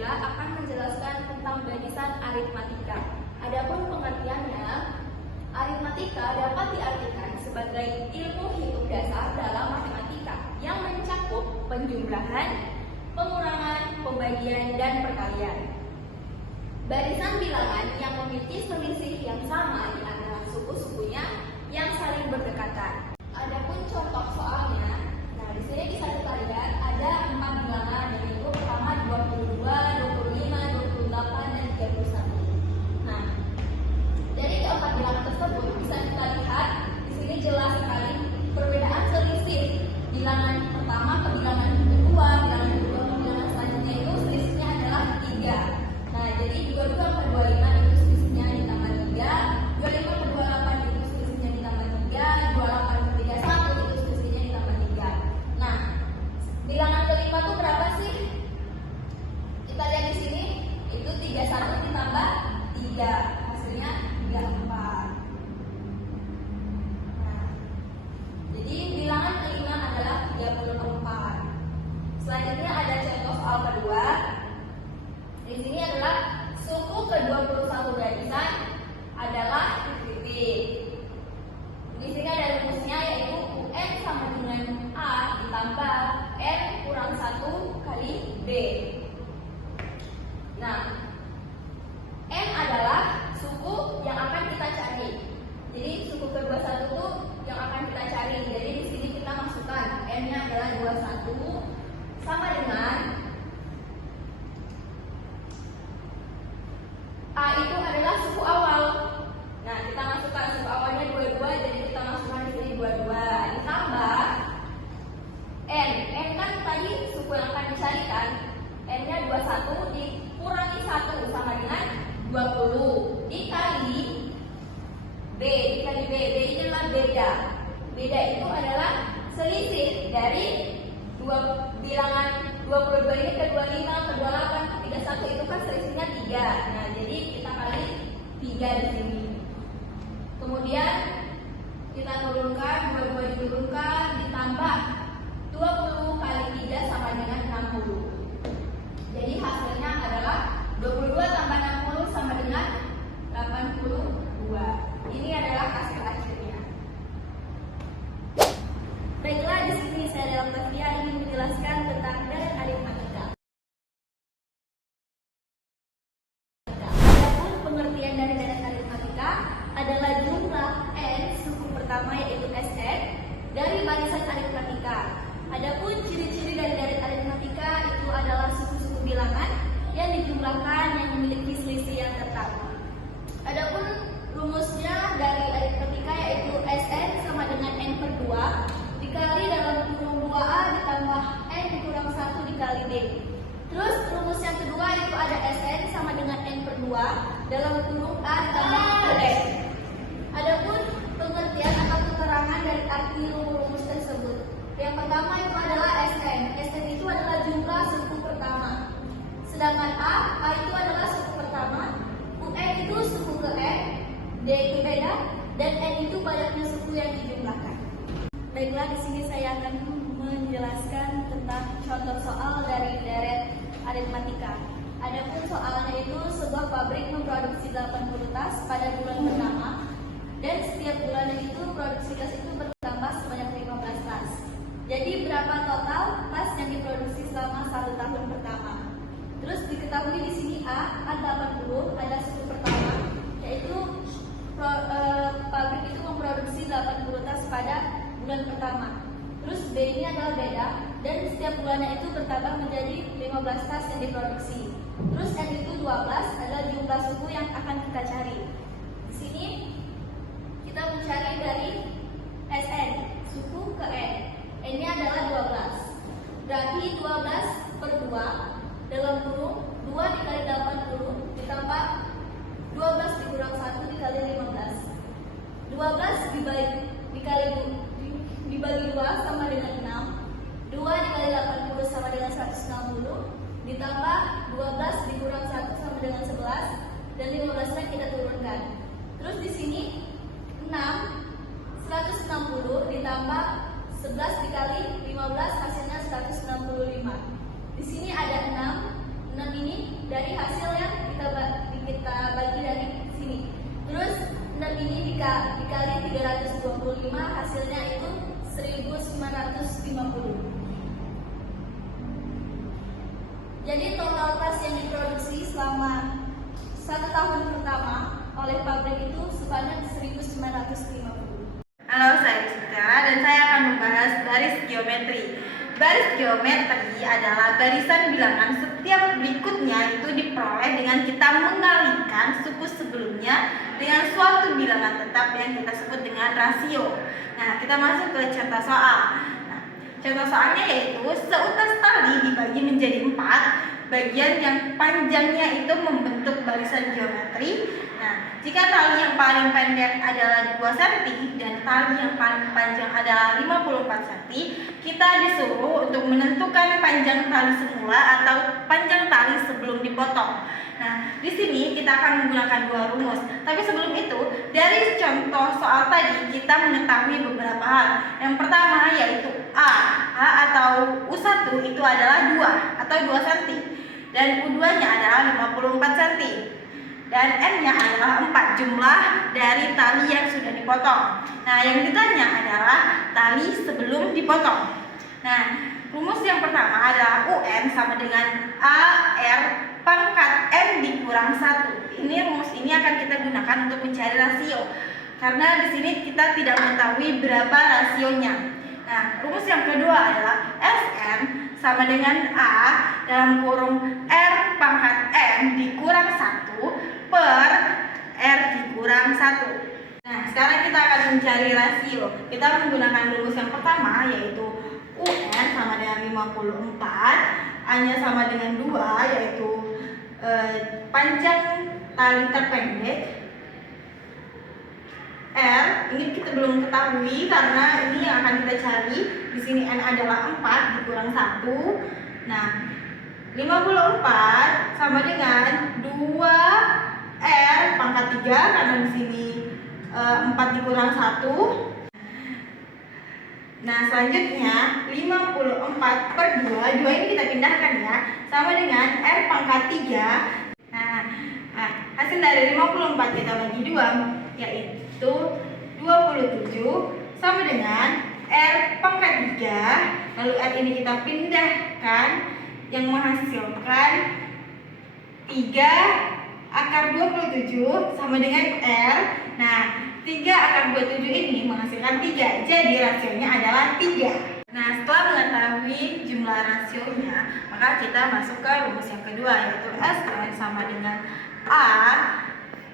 Nabila akan menjelaskan tentang barisan aritmatika. Adapun pengertiannya, aritmatika dapat diartikan sebagai ilmu hitung dasar dalam matematika yang mencakup penjumlahan, pengurangan, pembagian, dan perkalian. Barisan bilangan yang memiliki selisih yang sama di antara suku-sukunya yang saling berdekatan. Adapun contoh soalnya, di sini bisa kita lihat ada 4 bilangan, yaitu pertama 22, 25, 28, dan 31. Nah, dari keempat bilangan tersebut bisa kita lihat di sini jelas sekali perbedaan selisih bilangan pertama ke bilangan kedua, bilangan kedua ke bilangan selanjutnya itu selisihnya adalah 3. Nah, jadi 22 ke 25 itu selisihnya ditambah 3, 25 ke 28 itu selisihnya ditambah 3, 28 ke 31 itu selisihnya ditambah 3. Nah, bilangan kelima itu berapa sih? Kita lihat di sini, itu 31 ditambah 3, hasilnya 34. Nah, jadi bilangan kelima adalah 34. Selanjutnya ada contoh soal kedua. Di sini adalah suku ke-21 barisan adalah titik. Di sini ada rumusnya, yaitu UN sama dengan A ditambah N kurang 1 kali B. Nah, N adalah suku yang akan kita cari. Jadi suku ke-21 itu yang akan kita cari. Jadi di sini kita masukkan N-nya adalah 21 sama dengan A itu adalah suku awal. Nah, kita masukkan suku awalnya 22, jadi kita masukkan di sini 22 ditambah N. N kan tadi suku yang akan dicarikan. N-nya 21 dikurangi 1 sama dengan 20 dikali B. Dikali B. B ini adalah beda. Beda itu adalah selisih dari bilangan 22 ini ke 25, ke 28, ke 31 itu kan selisihnya 3. Nah, jadi kita kali 3 di sini. Kemudian kita turunkan, 22 diturunkan ditambah 20 kali 3 sama dengan 60. Jadi hasilnya adalah 22 tambah 60 sama dengan 82. Ini adalah hasil akhirnya. Baiklah, di sini saya dalam Tafia ingin menjelaskan tentang deret aritmatika. Adapun pengertian dari deret aritmatika adalah jumlah N suku pertama yaitu Sn dari barisan aritmatika. Adapun ciri-ciri dari deret aritmatika itu adalah suku-suku bilangan yang dijumlahkan yang memiliki selisih yang tetap. Adapun rumusnya dari aritmatika yaitu Sn sama dengan N per 2 dikali dalam kurung 2A ditambah N dikurang 1 dikali D. Terus rumus yang kedua itu ada Sn sama dengan N per 2 dalam kurung A ditambah D. Adapun pengertian atau keterangan dari arti rumus tersebut. Yang pertama itu adalah Sn. Sn itu adalah jumlah suku pertama. Sedangkan A itu adalah suku pertama, UN itu suku ke N, D itu beda, dan N itu banyaknya suku yang dijumlahkan. Baiklah, di sini saya akan menjelaskan tentang contoh soal dari deret aritmatika. Adapun soalnya itu sebuah pabrik memproduksi 80 tas pada bulan pertama dan setiap bulannya itu produksi tas itu bertambah sebanyak 15 tas. Jadi berapa total tas yang diproduksi selama 1 tahun pertama? Terus diketahui di sini A80 ada suku pertama, yaitu pabrik itu memproduksi 80 tas pada bulan pertama. Terus B ini adalah beda dan setiap bulannya itu bertambah menjadi 15 tas yang diproduksi. Terus N itu 12 adalah jumlah suku yang akan kita cari. Di sini kita mencari dari Sn, suku ke N. N-nya adalah 12. Berarti 12 per 2 dalam kurung 2 dikali 80 ditambah 12 dikurang 1 dikali 15. 12 dibagi 2 sama dengan 6. 2 dikali 80 sama dengan 160 ditambah 12 dikurang 1 sama dengan 11 dan 15-nya kita turunkan. Terus di sini 6 160 ditambah 11 dikali 15 hasilnya 165. Di sini ada 6 ini dari hasil yang kita bagi dari sini. Terus 6 ini dikali 325, hasilnya itu 1950. Jadi total tas yang diproduksi selama 1 tahun pertama oleh pabrik itu sebanyak 1950. Halo, saya Citra dan saya akan membahas baris geometri. Baris geometri adalah barisan bilangan setiap berikutnya itu diperoleh dengan kita mengalikan suku sebelumnya dengan suatu bilangan tetap yang kita sebut dengan rasio. Nah, kita masuk ke contoh soal. Nah, contoh soalnya yaitu seutas tali dibagi menjadi 4, bagian yang panjangnya itu membentuk barisan geometri. Nah, jika tali yang paling pendek adalah 2 cm dan tali yang paling panjang adalah 54 cm, kita disuruh untuk menentukan panjang tali semula atau panjang tali sebelum dipotong. Nah, di sini kita akan menggunakan 2 rumus. Tapi sebelum itu, dari contoh soal tadi kita mengetahui beberapa hal. Yang pertama yaitu A atau U1 itu adalah 2 atau 2 cm dan U2-nya adalah 54 cm. Dan N-nya adalah 4, jumlah dari tali yang sudah dipotong. Nah, yang ditanya adalah tali sebelum dipotong. Nah, rumus yang pertama adalah UN sama dengan AR pangkat N dikurang 1. Ini rumus ini akan kita gunakan untuk mencari rasio. Karena di sini kita tidak mengetahui berapa rasionya. Nah, rumus yang kedua adalah SN sama dengan A dalam kurung R pangkat N dikurang 1 per R dikurang 1. Nah, sekarang kita akan mencari rasio. Kita menggunakan rumus yang pertama yaitu UN sama dengan 54, A-nya sama dengan 2 yaitu panjang tali terpendek. R ini kita belum ketahui karena ini yang akan kita cari. Di sini N adalah 4 dikurang 1. Nah, 54 sama dengan 2 R pangkat 3 karena di sini 4 dikurang 1. Nah, selanjutnya 54 per 2 ini kita pindahkan ya, sama dengan R pangkat 3. Nah, hasil dari 54 kita bagi 2 yaitu 27 sama dengan R pangkat 3. Lalu R ini kita pindahkan yang menghasilkan 3 akar 27 sama dengan R. Nah, 3 akar 27 ini menghasilkan 3. Jadi rasionya adalah 3. Nah, setelah mengetahui jumlah rasionya, maka kita masuk ke rumus yang kedua yaitu SN sama dengan A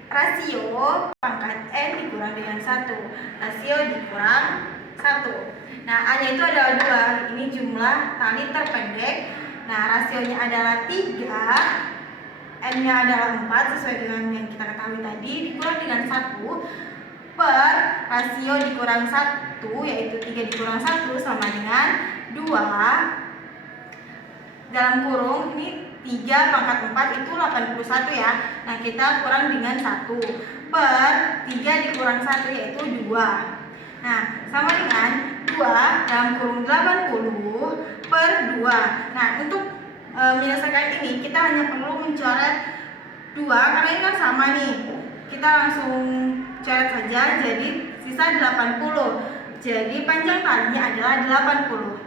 rasio pangkat N dikurang dengan 1. Rasio dikurang 1. Nah, A-nya itu adalah 2. Ini jumlah tali terpendek. Nah, rasionya adalah 3. N-nya adalah 4 sesuai dengan yang kita ketahui tadi, dikurang dengan 1 per rasio dikurang 1 yaitu 3 dikurang 1 sama dengan 2 dalam kurung ini 3 pangkat 4 itu 81 ya. Nah, kita kurang dengan 1 per 3 dikurang 1 yaitu 2. Nah, sama dengan 2 dalam kurung 80 per 2. Nah, untuk menyelesaikan ini kita hanya perlu mencoret 2 karena ini kan sama nih. Kita langsung coret saja jadi sisa 80. Jadi panjang talinya adalah 80.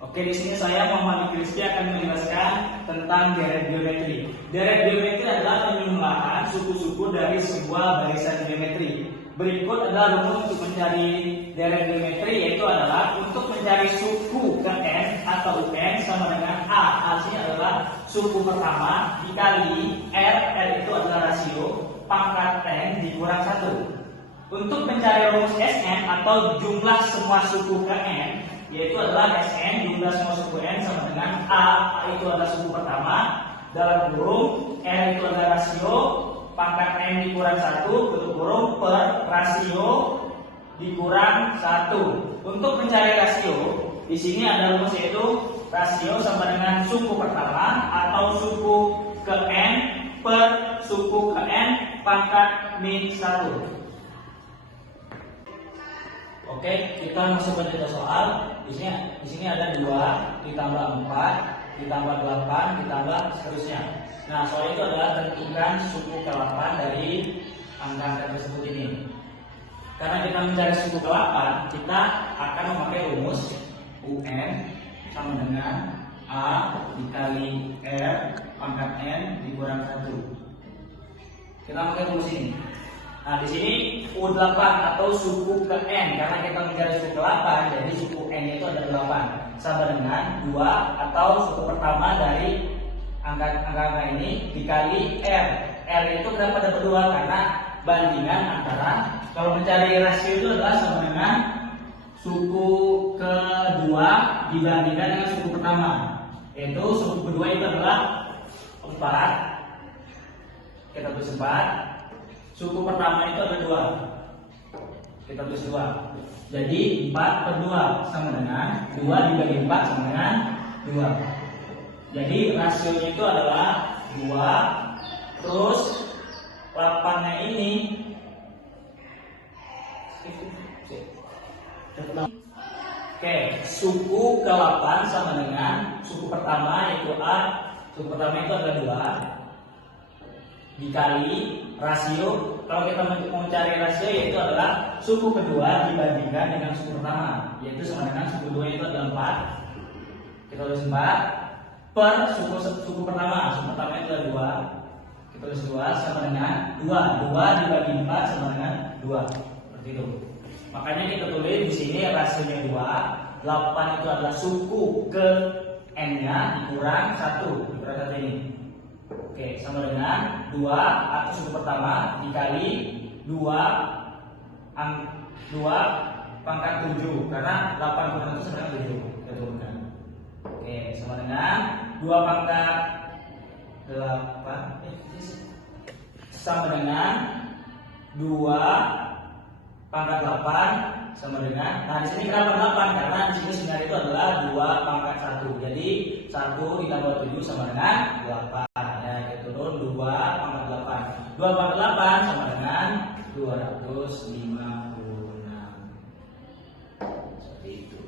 Oke, di sini saya Muhammad Kristi akan menjelaskan tentang deret geometri. Deret geometri adalah penjumlahan suku-suku dari sebuah barisan geometri. Berikut adalah rumus untuk mencari deret geometri, yaitu adalah untuk mencari suku ke N atau UN sama dengan A. Hasilnya adalah suku pertama dikali R itu adalah rasio pangkat N dikurang 1. Untuk mencari rumus SN atau jumlah semua suku ke N, yaitu adalah SN jumlah semua suku N sama dengan A itu adalah suku pertama dalam kurung R itu adalah rasio pangkat N dikurang 1 tutup kurung per rasio dikurang 1. Untuk mencari rasio, di sini ada rumus yaitu rasio sama dengan suku pertama atau suku ke N per suku ke N pangkat min 1. Oke, kita masuk ke soal. Di sini ada 2 ditambah 4 ditambah 8, ditambah seterusnya. Nah, soal itu adalah tentukan suku ke-8 dari angka-angka tersebut ini. Karena kita mencari suku ke-8, kita akan memakai rumus UN sama dengan A dikali R pangkat N dikurang 1. Kita pakai rumus ini. Nah, di sini U8 atau suku ke N, karena kita mencari suku ke-8, jadi suku N itu ada 8, sama dengan 2 atau suku pertama dari angka-angka ini dikali R. R itu kenapa dapat 2? Karena bandingan antara, kalau mencari rasio itu adalah sama dengan suku kedua dibandingkan dengan suku pertama. Yaitu suku kedua itu adalah 4. Kita tulis 4. Suku pertama itu ada 2. Kita tulis 2. Jadi 4 per 2 sama dengan 2 dibagi 4 sama dengan 2. Jadi rasionya itu adalah 2. Terus 8-nya ini oke, suku ke-8 sama dengan suku pertama yaitu A. Suku pertama itu ada 2 dikali rasio. Kalau kita mau mencari rasio yaitu adalah suku kedua dibandingkan dengan suku pertama, yaitu sama dengan suku kedua itu adalah 4. Kita tulis 4 per suku pertama. Suku pertama itu ada 2. Kita tulis 2 sama dengan 2 dibagi 4 sama dengan 2. Seperti itu. Makanya kita tulis di sini rasionya 2. 8 itu adalah suku ke N-nya dikurang 1. Dikurang 1 ini. Oke, sama dengan 2 atau suku pertama dikali 2 pangkat 7, karena 8 kurang 1 sama dengan 7. Kita turunkan. Oke, sama dengan 2 pangkat 8 sama dengan 2 pangkat 8 sama dengan, nah di sini kenapa 8? Karena di sini sinar itu adalah 2 pangkat 1. Jadi 1 ditambah 7 sama dengan 8. Ya, kita turun 2 pangkat 8. 2 pangkat 8 sama dengan 256. Seperti itu.